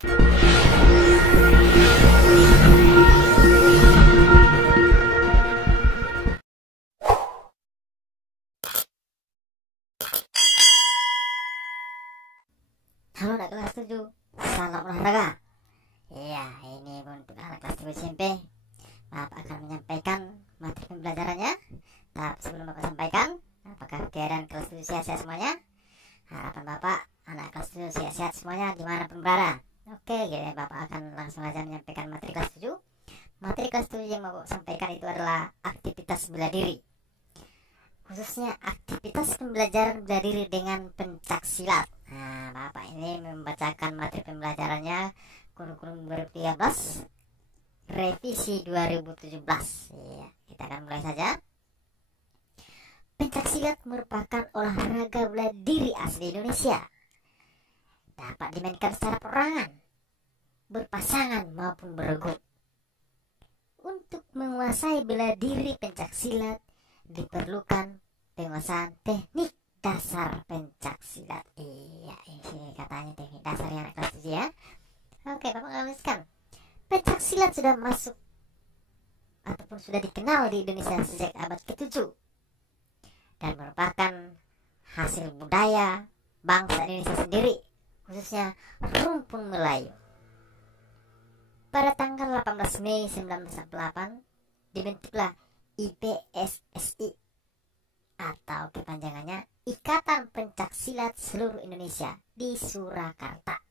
Halo anak kelas 7, salam olahraga. Iya, ini untuk anak kelas 7 SMP. Bapak akan menyampaikan materi pembelajarannya. Tapi sebelum Bapak sampaikan, apakah keadaan kelas 7 sehat-sehat semuanya? Harapan Bapak, anak kelas 7 sehat-sehat semuanya dimanapun berada. Oke, jadi Bapak akan langsung aja menyampaikan materi kelas 7. Materi kelas 7 yang Bapak sampaikan itu adalah aktivitas bela diri. Khususnya aktivitas pembelajaran bela diri dengan pencak silat. Nah, Bapak ini membacakan materi pembelajarannya kurikulum 2013 revisi 2017. Ya, kita akan mulai saja. Pencak silat merupakan olahraga bela diri asli Indonesia. Dapat dimainkan secara perorangan, berpasangan maupun beregu. Untuk menguasai bela diri pencak silat diperlukan penguasaan teknik dasar pencak silat. Iya, ini katanya teknik dasar yang anak kelas 7 ya. Oke, Bapak menuliskan. Pencak silat sudah masuk ataupun sudah dikenal di Indonesia sejak abad ke-7 dan merupakan hasil budaya bangsa Indonesia sendiri, khususnya rumpun Melayu. Pada tanggal 18 Mei 1948 dibentuklah IPSSI atau kepanjangannya Ikatan Pencak Silat Seluruh Indonesia di Surakarta.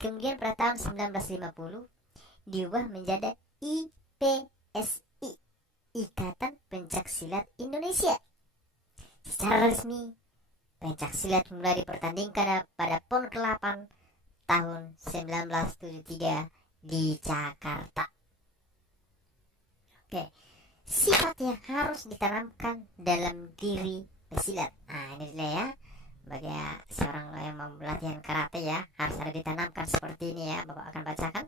Kemudian pada tahun 1950 diubah menjadi IPSI, Ikatan Pencak Silat Indonesia. Secara resmi, pencak silat mulai dipertandingkan pada PON ke-8 tahun 1973 di Jakarta. Oke, sifat yang harus ditanamkan dalam diri pesilat. Nah, ini dia ya. Bagi seorang yang mau latihan karate ya, harus ada ditanamkan seperti ini ya. Bapak akan bacakan.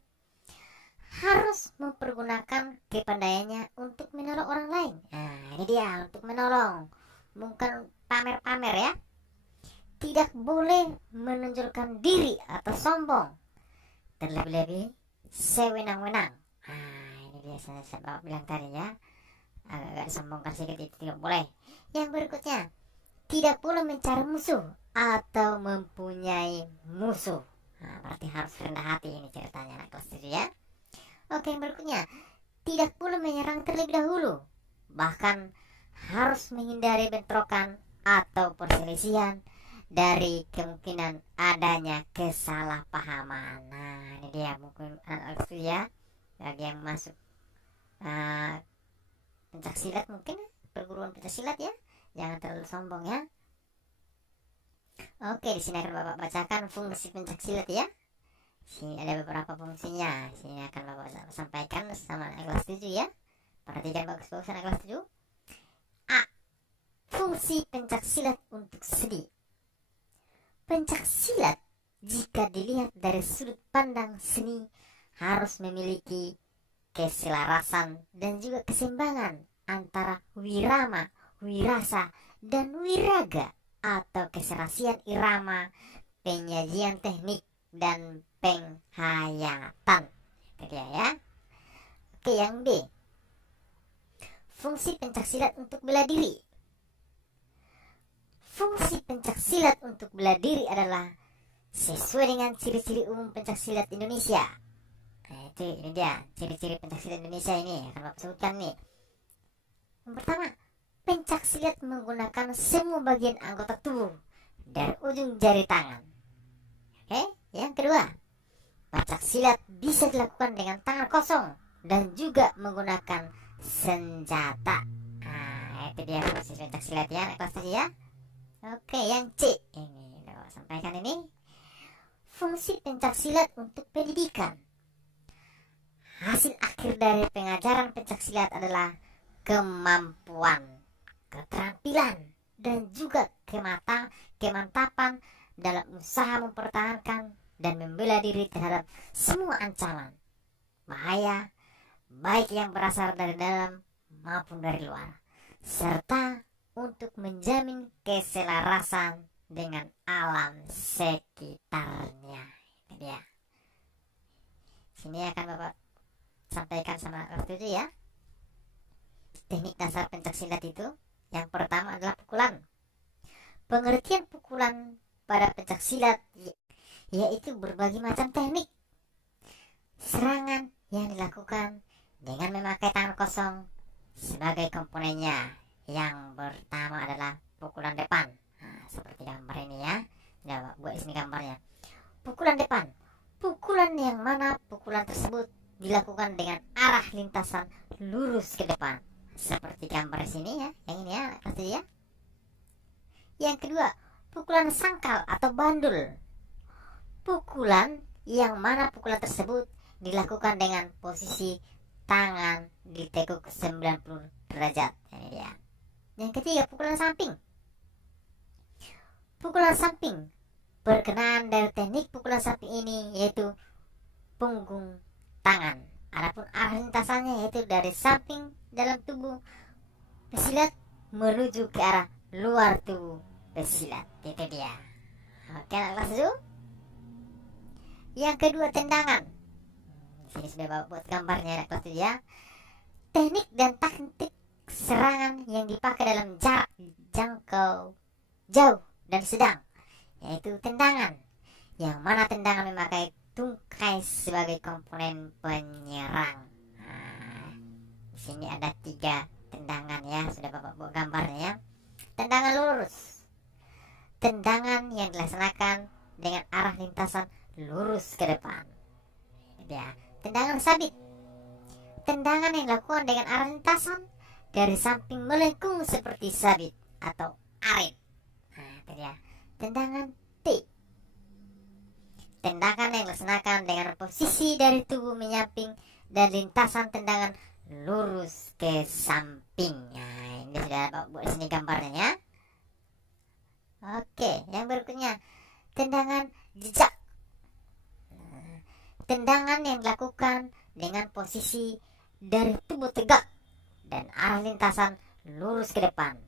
Harus mempergunakan kepandaiannya untuk menolong orang lain. Nah, ini dia, untuk menolong. Bukan pamer-pamer ya. Tidak boleh menonjolkan diri atau sombong. Terlebih-lebih sewenang-wenang. Nah, ini biasanya saya bilang tadi ya. Agak sombongkan sedikit, itu tidak boleh. Yang berikutnya, tidak boleh mencari musuh atau mempunyai musuh. Nah, berarti harus rendah hati, ini ceritanya anak kelas 7 ya. Oke, yang berikutnya, tidak boleh menyerang terlebih dahulu. Bahkan harus menghindari bentrokan atau perselisihan dari kemungkinan adanya kesalahpahaman. Nah, ini dia mungkin anak kelas 7 ya. Bagi yang masuk pencak silat, mungkin perguruan pencak silat ya, jangan terlalu sombong ya. Oke, di sini akan Bapak bacakan fungsi pencak silat ya. Sini ada beberapa fungsinya. Sini akan Bapak sampaikan sama anak kelas 7 ya. Perhatikan bagus-bagus anak kelas 7. A. Fungsi pencak silat untuk seni. Pencak silat jika dilihat dari sudut pandang seni harus memiliki keselarasan dan juga keseimbangan antara wirama, wirasa, dan wiraga atau keserasian irama, penyajian teknik, dan penghayatan. Itu dia ya. Oke, yang B. Fungsi pencak silat untuk bela diri. Fungsi pencak silat untuk bela diri adalah sesuai dengan ciri-ciri umum pencak silat Indonesia. Nah, ini dia ciri-ciri pencak silat Indonesia ini akan Bapak sebutkan nih. Yang pertama, pencak silat menggunakan semua bagian anggota tubuh dari ujung jari tangan. Oke, yang kedua, pencak silat bisa dilakukan dengan tangan kosong dan juga menggunakan senjata. Nah, itu dia fungsi pencak silat ya, kelas tadi ya. Oke, yang C ini Bapak sampaikan ini. Fungsi pencak silat untuk pendidikan. Hasil akhir dari pengajaran pencak silat adalah kemampuan, keterampilan, dan juga kemantapan dalam usaha mempertahankan dan membela diri terhadap semua ancaman, bahaya, baik yang berasal dari dalam maupun dari luar, serta untuk menjamin keselarasan dengan alam sekitarnya. Itu dia. Sini akan Bapak sampaikan sama waktu itu ya. Teknik dasar pencaksilat itu yang pertama adalah pukulan. Pengertian pukulan pada pencaksilat yaitu berbagai macam teknik serangan yang dilakukan dengan memakai tangan kosong sebagai komponennya. Yang pertama adalah pukulan depan. Nah, seperti gambar ini ya. Coba buat sini gambarnya. Pukulan depan. Pukulan yang mana pukulan tersebut dilakukan dengan arah lintasan lurus ke depan. Seperti gambar sini ya. Yang ini ya, pasti ya. Yang kedua, pukulan sangkal atau bandul. Pukulan yang mana pukulan tersebut dilakukan dengan posisi tangan ditekuk 90 derajat. Ini dia. Yang ketiga, pukulan samping. Pukulan samping berkenaan dari teknik pukulan samping ini yaitu punggung tangan. Adapun arah lintasannya yaitu dari samping dalam tubuh pesilat menuju ke arah luar tubuh pesilat. Itu dia. Oke, anak kelas 7. Yang kedua, tendangan. Sini sudah buat gambarnya anak kelas 7 ya. Teknik dan taktik serangan yang dipakai dalam jarak jangkau jauh dan sedang yaitu tendangan, yang mana tendangan memakai tungkai sebagai komponen penyerang. Nah, di sini ada 3 tendangan ya, sudah Bapak buat gambarnya ya. Tendangan lurus, tendangan yang dilaksanakan dengan arah lintasan lurus ke depan. Ya, tendangan sabit, tendangan yang dilakukan dengan arah lintasan dari samping melengkung seperti sabit atau arit. Nah, itu dia. Tendangan T, tendangan yang dilaksanakan dengan posisi dari tubuh menyamping dan lintasan tendangan lurus ke samping. Nah, ini sudah buat sini gambarnya ya. Oke, yang berikutnya tendangan jejak. Tendangan yang dilakukan dengan posisi dari tubuh tegak dan arah lintasan lurus ke depan.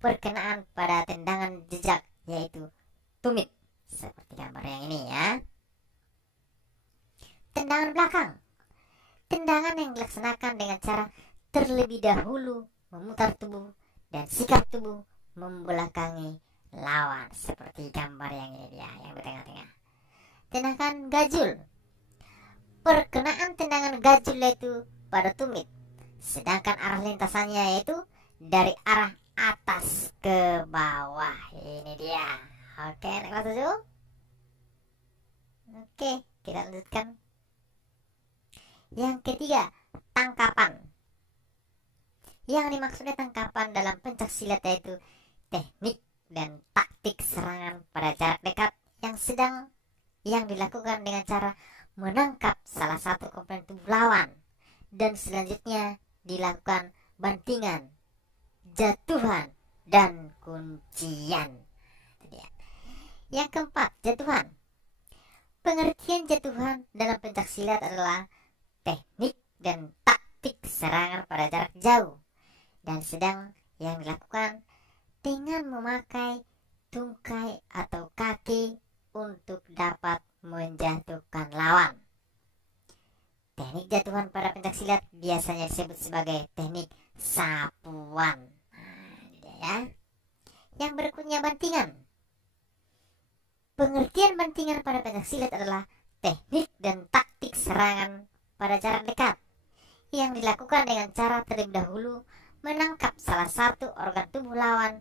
Berkenaan pada tendangan jejak yaitu tumit, seperti gambar yang ini ya. Tendangan belakang, tendangan yang dilaksanakan dengan cara terlebih dahulu memutar tubuh dan sikap tubuh membelakangi lawan, seperti gambar yang ini dia, yang di tengah-tengah. Tendangan gajul, perkenaan tendangan gajul yaitu pada tumit, sedangkan arah lintasannya yaitu dari arah atas ke bawah. Ini dia. Oke, anak kelas 7. Oke, kita lanjutkan. Yang ketiga, tangkapan. Yang dimaksudnya tangkapan dalam pencaksilat yaitu teknik dan taktik serangan pada jarak dekat yang sedang yang dilakukan dengan cara menangkap salah satu komponen tubuh lawan dan selanjutnya dilakukan bantingan, jatuhan, dan kuncian. Yang keempat, jatuhan. Pengertian jatuhan dalam pencaksilat adalah teknik dan taktik serangan pada jarak jauh dan sedang yang dilakukan dengan memakai tungkai atau kaki untuk dapat menjatuhkan lawan. Teknik jatuhan pada pencaksilat biasanya disebut sebagai teknik sapuan. Ya. Yang berikutnya, bantingan. Pengertian bantingan pada pencaksilat adalah teknik dan taktik serangan pada jarak dekat yang dilakukan dengan cara terlebih dahulu menangkap salah satu organ tubuh lawan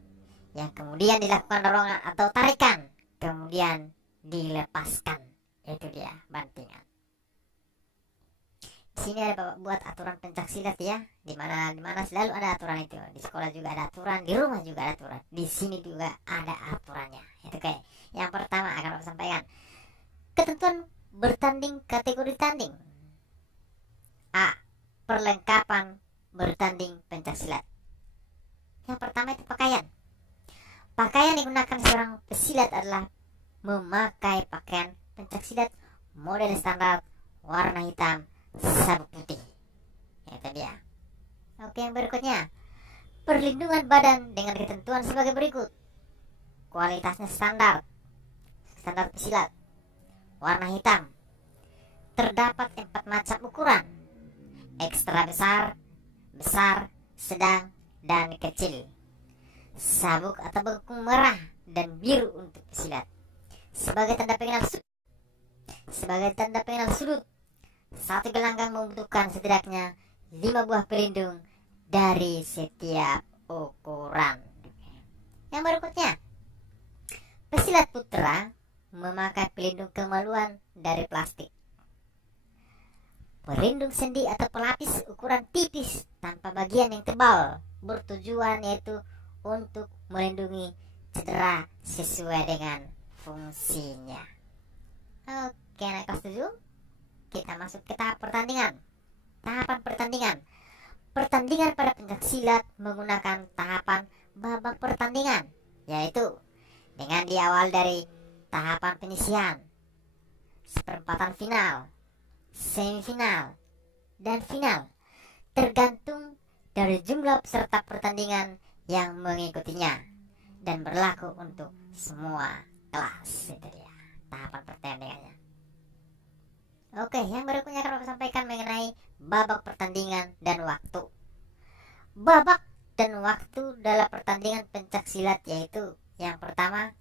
yang kemudian dilakukan dorongan atau tarikan kemudian dilepaskan. Itu dia bantingan. Di sini ada Bapak buat aturan pencaksilat ya, di mana selalu ada aturan itu. Di sekolah juga ada aturan, di rumah juga ada aturan, di sini juga ada aturannya. Itu kayak yang pertama akan Bapak sampaikan. Ketentuan bertanding kategori tanding. A. Perlengkapan bertanding pencaksilat. Yang pertama itu pakaian. Pakaian yang digunakan seorang pesilat adalah memakai pakaian pencaksilat model standar warna hitam sabuk putih. Itu dia. Oke, yang berikutnya, perlindungan badan dengan ketentuan sebagai berikut. Kualitasnya standar pesilat, warna hitam, terdapat 4 macam ukuran: ekstra besar, besar, sedang, dan kecil. Sabuk atau bengkung merah dan biru untuk pesilat. Sebagai tanda pengenal sudut, satu gelanggang membutuhkan setidaknya 5 buah pelindung dari setiap ukuran. Yang berikutnya, pesilat putra memakai pelindung kemaluan dari plastik. Pelindung sendi atau pelapis ukuran tipis tanpa bagian yang tebal bertujuan yaitu untuk melindungi cedera sesuai dengan fungsinya. Oke, naik kelas 7. Kita masuk ke tahap pertandingan. Tahapan pertandingan. Pertandingan pada pencaksilat menggunakan tahapan babak pertandingan, yaitu dengan diawal dari tahapan penyisihan, seperempatan final, semifinal, dan final, tergantung dari jumlah peserta pertandingan yang mengikutinya dan berlaku untuk semua kelas. Itu dia tahapan pertandingannya. Oke, yang berikutnya akan saya sampaikan mengenai babak pertandingan dan waktu. Babak dan waktu dalam pertandingan pencaksilat yaitu: yang pertama,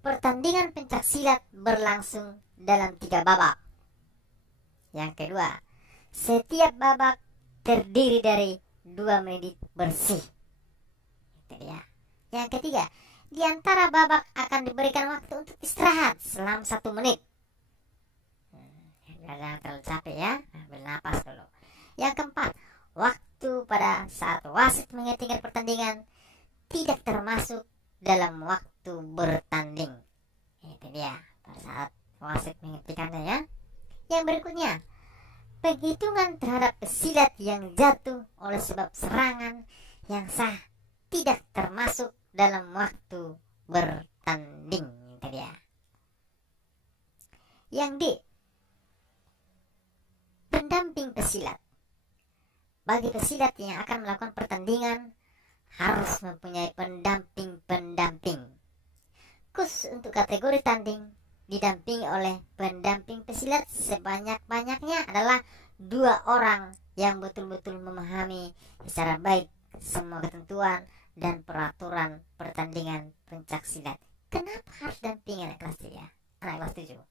pertandingan pencaksilat berlangsung dalam 3 babak. Yang kedua, setiap babak terdiri dari 2 menit bersih. Itu dia. Yang ketiga, di antara babak akan diberikan waktu untuk istirahat selama 1 menit. Jangan terlalu capek ya, ambil napas dulu. Yang keempat, waktu pada saat wasit menghentikan pertandingan tidak termasuk dalam waktu bertanding. Itu dia, pada saat wasit menghentikannya ya. Yang berikutnya, penghitungan terhadap pesilat yang jatuh oleh sebab serangan yang sah tidak termasuk dalam waktu bertanding. Itu dia. Yang D, pendamping pesilat. Bagi pesilat yang akan melakukan pertandingan harus mempunyai pendamping. Khusus untuk kategori tanding, didampingi oleh pendamping pesilat sebanyak-banyaknya adalah 2 orang yang betul-betul memahami secara baik semua ketentuan dan peraturan pertandingan pencaksilat. Kenapa harus dampingi anak kelas 3? Anak kelas 7?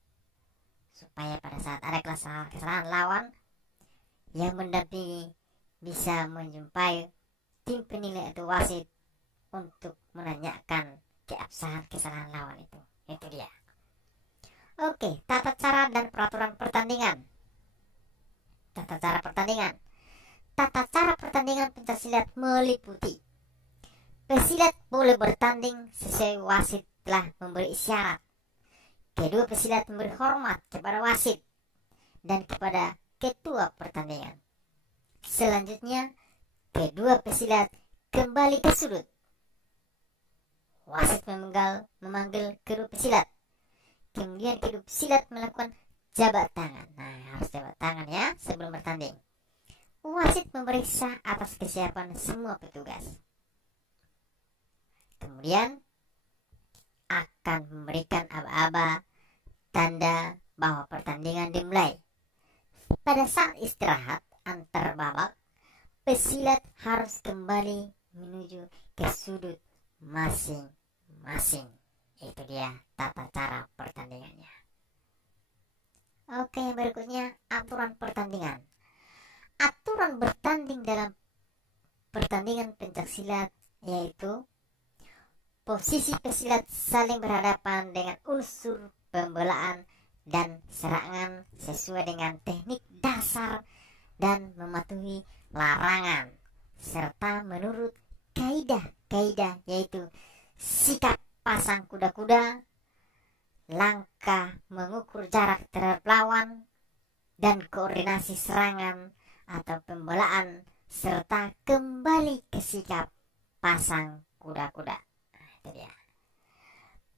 Supaya pada saat ada kesalahan lawan, yang mendampingi bisa menjumpai tim penilai atau wasit untuk menanyakan keabsahan kesalahan lawan itu. Itu dia. Oke, tata cara dan peraturan pertandingan. Tata cara pertandingan. Tata cara pertandingan pencaksilat meliputi: pesilat boleh bertanding sesuai wasit telah memberi isyarat. Kedua pesilat memberi hormat kepada wasit dan kepada ketua pertandingan. Selanjutnya, kedua pesilat kembali ke sudut. Wasit memanggil kedua pesilat. Kemudian kedua pesilat melakukan jabat tangan. Nah, harus jabat tangan ya sebelum bertanding. Wasit memeriksa atas kesiapan semua petugas. Kemudian akan memberikan aba-aba tanda bahwa pertandingan dimulai. Pada saat istirahat antar babak, pesilat harus kembali menuju ke sudut masing-masing. Itu dia tata cara pertandingannya. Oke, yang berikutnya aturan pertandingan. Aturan bertanding dalam pertandingan pencaksilat yaitu: posisi pesilat saling berhadapan dengan unsur pembelaan dan serangan sesuai dengan teknik dasar dan mematuhi larangan serta menurut kaidah-kaidah yaitu sikap pasang kuda-kuda, langkah mengukur jarak terhadap lawan, dan koordinasi serangan atau pembelaan serta kembali ke sikap pasang kuda-kuda. Itu dia.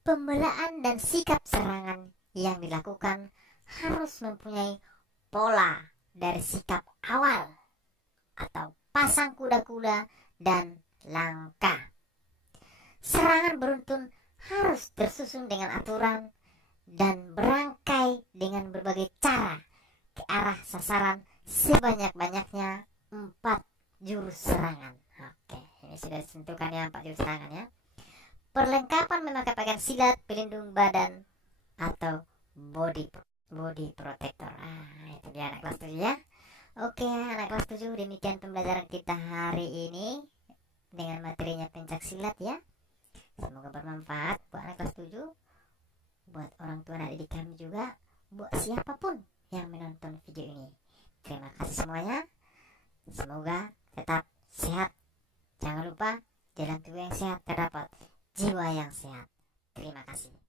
Pembelaan dan sikap serangan yang dilakukan harus mempunyai pola dari sikap awal atau pasang kuda-kuda dan langkah. Serangan beruntun harus tersusun dengan aturan dan berangkai dengan berbagai cara ke arah sasaran sebanyak-banyaknya 4 jurus serangan. Oke, ini sudah ditentukan ya 4 jurus serangan ya. Perlengkapan memakai pakaian silat, pelindung badan atau body protector. Itu dia anak kelas 7 ya. Oke, anak kelas 7, demikian pembelajaran kita hari ini dengan materinya pencak silat ya. Semoga bermanfaat buat anak kelas 7, buat orang tua dan didik kami juga, buat siapapun yang menonton video ini. Terima kasih semuanya. Semoga tetap sehat. Jangan lupa, jalan tubuh yang sehat terdapat jiwa yang sehat. Terima kasih.